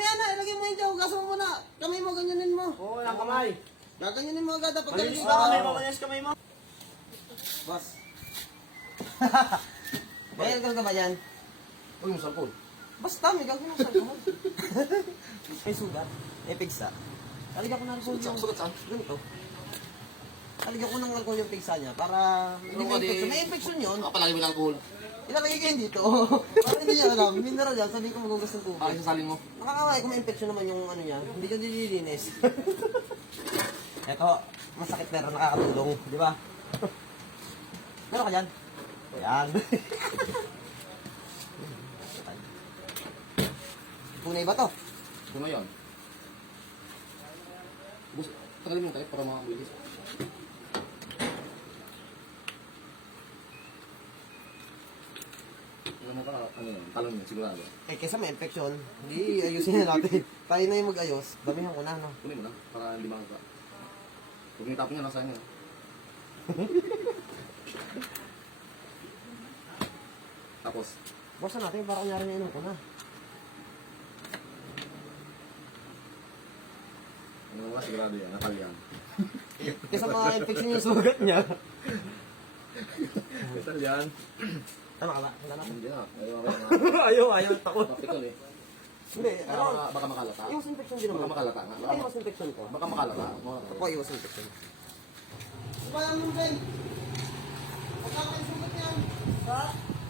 Mamaya na, ilagay mo yun dyan. Hugasan mo muna. Kamay mo, ganyanin mo. Oo, walang kamay. Gaganyanin mo agad. Malinis ba kamay mo? Malinis kamay mo? Boss. May alcohol ka ba dyan? Uy, yung sampol. Basta, may gagawin mo sa alcohol. May sugat. May pigsa. Taligyan ko ng alcohol yung... Sugat saan? Ganito. Taligyan ko ng alcohol yung pigsa niya para hindi Ano may ka di- infection. May infection yun. Palagi mo ng alcohol. Ilagay ko yun dito. Para hindi niya alam. Mineral yan. Sabi ko magugas ng tubig. Bakit sasalin mo? Nakakaway kung may infection naman yung ano niya. Hindi ko nililinis. Eto, masakit pero nakakatulong. Di ba? Meron ka dyan? Ayan. Tunay ba to? Ano yun? Bus, tagalin mo tayo para makabilis. Ano mo ka, ano yun? Talon yun, sigurado. Eh, kesa may infection, hindi ayusin na natin. Tayo na yung mag-ayos. Damihan ko na, no? Kunin mo na, para hindi makaka. Huwag niyo tapon yan, nasa inyo. Tapos, Buksan natin para kunyari na inom ko na. ano mo ka, sigurado yan, nakal yan. Kesa mga infection yung sugat niya. Metal yan. Tama ka ba? Wala na. Hindi na, Ayaw, takot. practical eh. Hindi, Baka makalata. iwas infection din Baka naman. makalata nga. Ay, iwas infection ko. Baka makalata. Ako, iwas infection. Diba yan mo, Ben? Pagkakain sugat yan.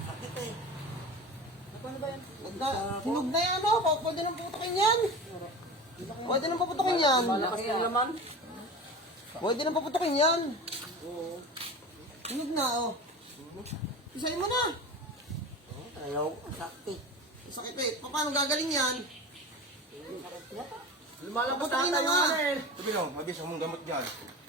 Sakit eh. Ano ba yan? Hinog na yan, ano? Pwede nang puputukin yan. Pwede nang puputukin yan. Malakas na naman. Pwede nang puputukin yan. Oo. Hinog na, oh. Isayin mo na. Ayaw, sakit. Sakit eh. Paano gagaling yan? Lumalabas Puputukin na tayo nga. eh. Sabi nyo, mabis mong gamot dyan.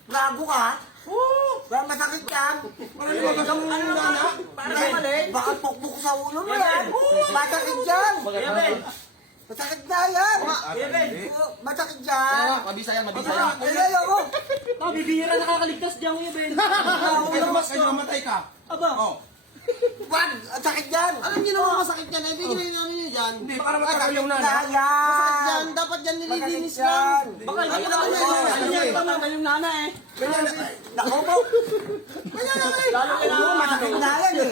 Gago ka? Oo. Baka masakit yan. Ano ba kasama mo yung nana? Para mali. Baka pukpuk sa ulo mo yan. Masakit yan. Masakit na yan. Masakit yan. Mabisa yan, mabisa yan. Ayaw ko. Bibihira nakakaligtas diyan kuya Ben. Kayo mamatay ka. Aba. Oh. Wag. Masakit yan. Anong ginawa masakit yan? Eh, bigyan namin nyo dyan. Hindi, para matagaw yung Na nana. Masakit yan. yan. Dapat yan nililinis Masakit yan. lang. Baka hindi Ano naman naman yan. yan? Ano yan? Tama ba yung nana eh? Nako po. Lalo kailangan Masakit na yan eh.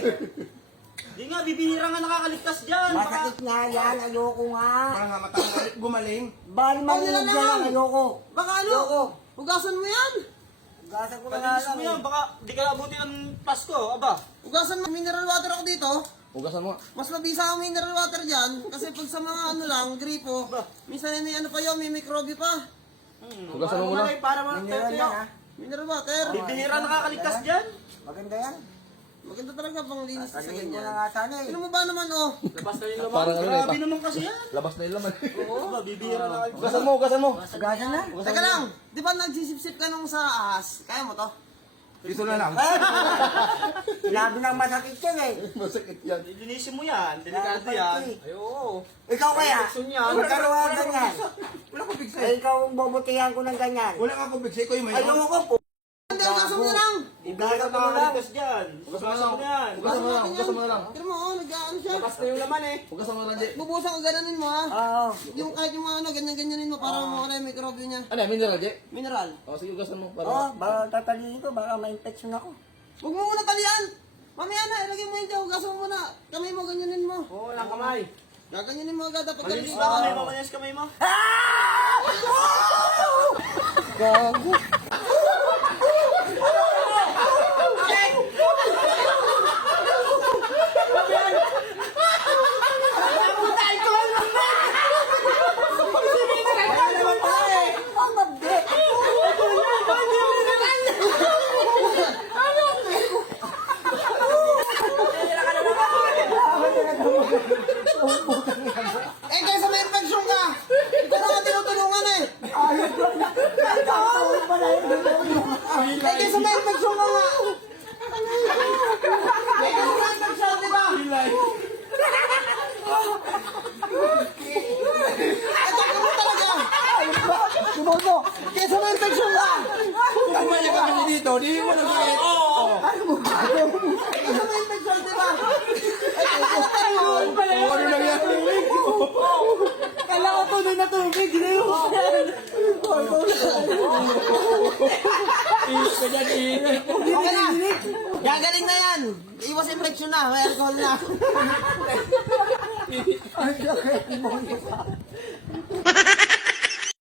Di nga, bibihira nga nakakaligtas diyan. Masakit na yan. Ayoko nga. Parang matagaw, gumaling. Bali nila malinag lang. yan. Ayoko. Baka ano? Ayoko. Hugasan mo yan. Gasan ko na nga Palinis lang mo yan, eh. baka di ka abuti ng Pasko, aba. Hugasan mo. Mineral water ako dito. Hugasan mo. Mas mabisa ang mineral water dyan. Kasi pag sa mga ano lang, gripo, minsan may ano pa yun, may microbe pa. Hugasan mo muna. Para Mineral yan ha. Mineral water. Bibihira nakakaligtas diyan. Maganda yan. Maganda talaga pang linis sa Sabihin ko ganyan. na nga sana eh. Ano mo ba naman, oh? Labas na yung laman. Parang ano Grabe eh, naman kasi yan. labas na yung laman. Aba, bibihira nakakaligtas. Hugasan mo, hugasan mo. Gasan na. Teka lang, di ba nagsisip-sip ka nung sa ahas? Kaya mo to? Piso na lang. Labi ng masakit yan eh. Masakit yan. Linisin mo yan, delikado yan. Ay, oo. Ikaw kaya. Infection yan. Magkaroon ka ganyan. Wala ko bigsa Eh, ikaw ang bubutihan ko ng ganyan. Wala nga ko bigsa. Ikaw yung may Ayoko po. Hindi, hugasan mo na lang! Bibihira nakakaligtas diyan. Hugasan mo na yan. Hugasan mo na lang, hugasan mo na lang. Tignan mo, oh, nag-ano siya. Labas na yung laman eh. Hugasan mo na lang, Jay. Bubusan ka gananin mo, ha? Oo. Yung kahit yung mga ano, ganyan-ganyanin mo para mawala yung microbe niya. Ano, mineral, Jay? Mineral. O, sige, hugasan mo. Oo, Para... baka tatalihin ko. Baka ma-infection ako. Huwag mo muna talian! Mamaya na, ilagay mo yun dyan, hugasan mo muna. Kamay mo, ganyanin mo. Oo, walang kamay. Gaganyanin mo agad, dapat Malinis ganyan. ba kamay mo? Malinis kamay mo? Gago. Ang mabdi. Eh, kaysa may infection ka! Ito na nga tinutulungan eh! Eh, kaysa may infection ka nga! Eh, kaysa may infection, di ba? Ito, kamo talaga! Sumoso. Kaysa may infection ka! Kung may kami dito, di mo na sakit. Eh, kaysa may infection, di ba? Eh, kailangan tayo! Ano nangyari? Kailangan to dun na tubig, ginayo ko yan. Okay na. Gagaling na yan. Iwas infection na. May alcohol na. Ay, okay.